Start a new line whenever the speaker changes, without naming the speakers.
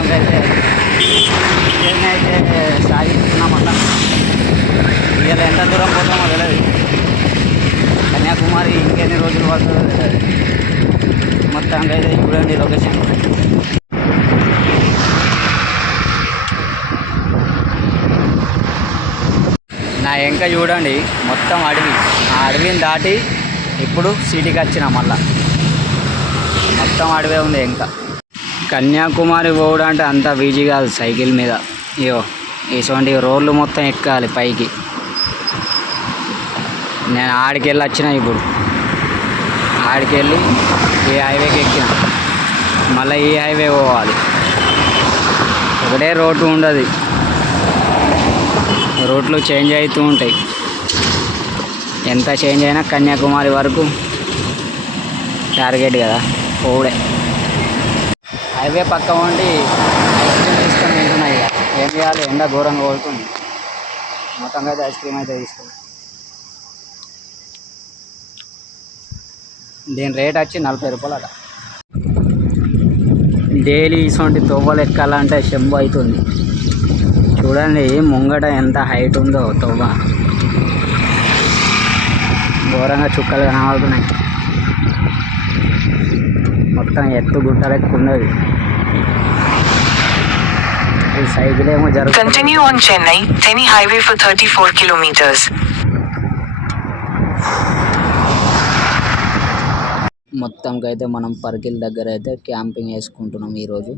మొత్తానికి అయితే జర్నీ అయితే సాగిస్తున్నాం ఇవాళ ఎంత దూరం పోతామో తెలియదు కన్యాకుమారి ఇంకెన్ని రోజులు పడుతుందో తెలియదు మొత్తానికి అయితే చూడండి లొకేషన్ నా ఇంకా చూడండి మొత్తం అడవి. ఆ అడవిని దాటి ఇప్పుడు సిటీకి వచ్చిన మళ్ళా. మొత్తం అడవే ఉంది ఇంకా కన్యాకుమారి పోవడం అంటే అంత ఈజీ కాదు సైకిల్ మీద. ఇయో ఇటువంటి రోడ్లు మొత్తం ఎక్కాలి పైకి. నేను ఆడికి వెళ్ళి వచ్చిన ఇప్పుడు. ఆడికి వెళ్ళి ఈ హైవేకి ఎక్కిన. మళ్ళీ ఈ హైవే పోవాలి. ఒకటే రోడ్డు ఉండదు. రోడ్లు చేంజ్ అవుతూ ఉంటాయి. ఎంత చేంజ్ అయినా కన్యాకుమారి వరకు టార్గెట్ కదా పోవుడే. హైవే పక్క ఉండి ఐస్ క్రీమ్ తీసుకొని తింటున్నాయి ఇక. ఏం చేయాలి? ఎండ ఘోరంగా కొడుతుంది. మొత్తంగా అయితే ఐస్ క్రీమ్ అయితే తీసుకున్నాం. దీని రేట్ వచ్చి నలభై రూపాయలు అట. డైలీ ఇటువంటి తొవ్వలు ఎక్కాలంటే శంభు అవుతుంది. చూడండి ముంగట ఎంత హైట్ ఉందో తొవ్వ. ఘోరంగా చుక్కలు కనబడుతున్నాయి. మొత్తం ఎత్తు గుట్ట లెక్క ఉన్నది ఈ సైకిల్ ఏమో జరుగుతుంది
Continue on Chennai, Teni Highway for 34 kilometers.
మొత్తంకి అయితే మనం పర్కిల్ దగ్గర అయితే క్యాంపింగ్ వేసుకుంటున్నాం ఈరోజు